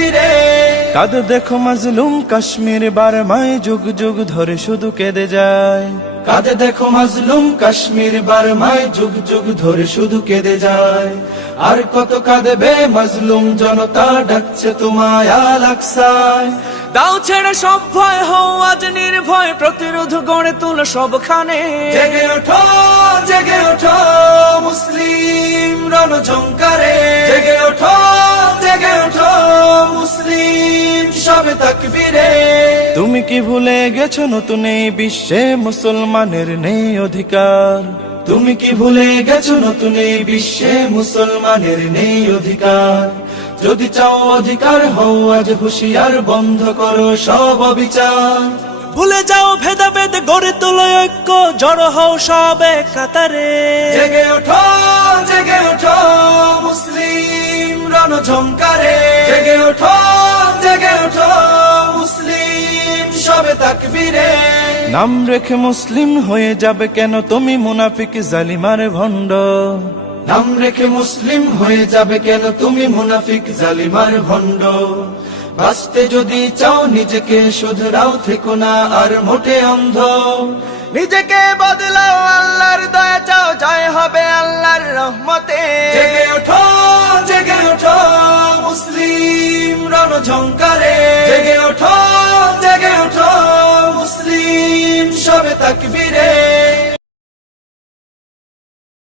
তাকবীরে। কাঁদে দেখো মাজলুম কাশ্মীর বারমায় যুগ যুগ ধরে শুধু কেঁদে যায়। কাঁদে দেখো মাজলুম কাশ্মীর বারমায় যুগ যুগ ধরে শুধু কেঁদে যায়। আর কত কাঁদবে মাজলুম জনতা ডাকছে তোমায় আল আকসায়। দাও ছেড়ে সব ভয়, হও আজ নির্ভয়, প্রতিরোধ গড়ে তুলো সবখানে। জেগে ওঠো, জেগে ওঠো মুসলিম রণঝঙ্কারে। জেগে ওঠো, জেগে ওঠো মুসলিম সবে তাকবীরে। তুমি কি ভুলে গেছো নতুন এই বিশ্বে মুসলমানের নেই অধিকার? তুমি কি ভুলে গেছো নতুন এই বিশ্বে মুসলমানের নেই অধিকার? যদি চাও অধিকার হও আজ হুঁশিয়ার, বন্ধ করো সব অবিচার। ভুলে যাও ভেদাভেদ, গড়ে তোলো ঐক্য, জড়ো হও সবে কাতারে। জেগে ওঠো, জেগে ওঠো মুসলিম রণঝঙ্কারে। জেগে ওঠো, জেগে ওঠো মুসলিম সবে তাকবীরে। নাম রেখে মুসলিম হয়ে যাবে কেন তুমি মুনাফিক জালিমার ভণ্ড? নাম রেখে মুসলিম হয়ে যাবে কেন তুমি মুনাফিক জালিমার ভণ্ড? বাঁচতে যদি চাও নিজেকে শুধরাও, থেকো না আর মোটে অন্ধ। নিজেকে বদলাও, আল্লাহর দয়া চাও, জয় হবে আল্লাহর রহমতে। জেগে ওঠো, জেগে ওঠো মুসলিম রণঝঙ্কারে। জেগে ওঠো, জেগে ওঠো মুসলিম সবে তাকবীরে।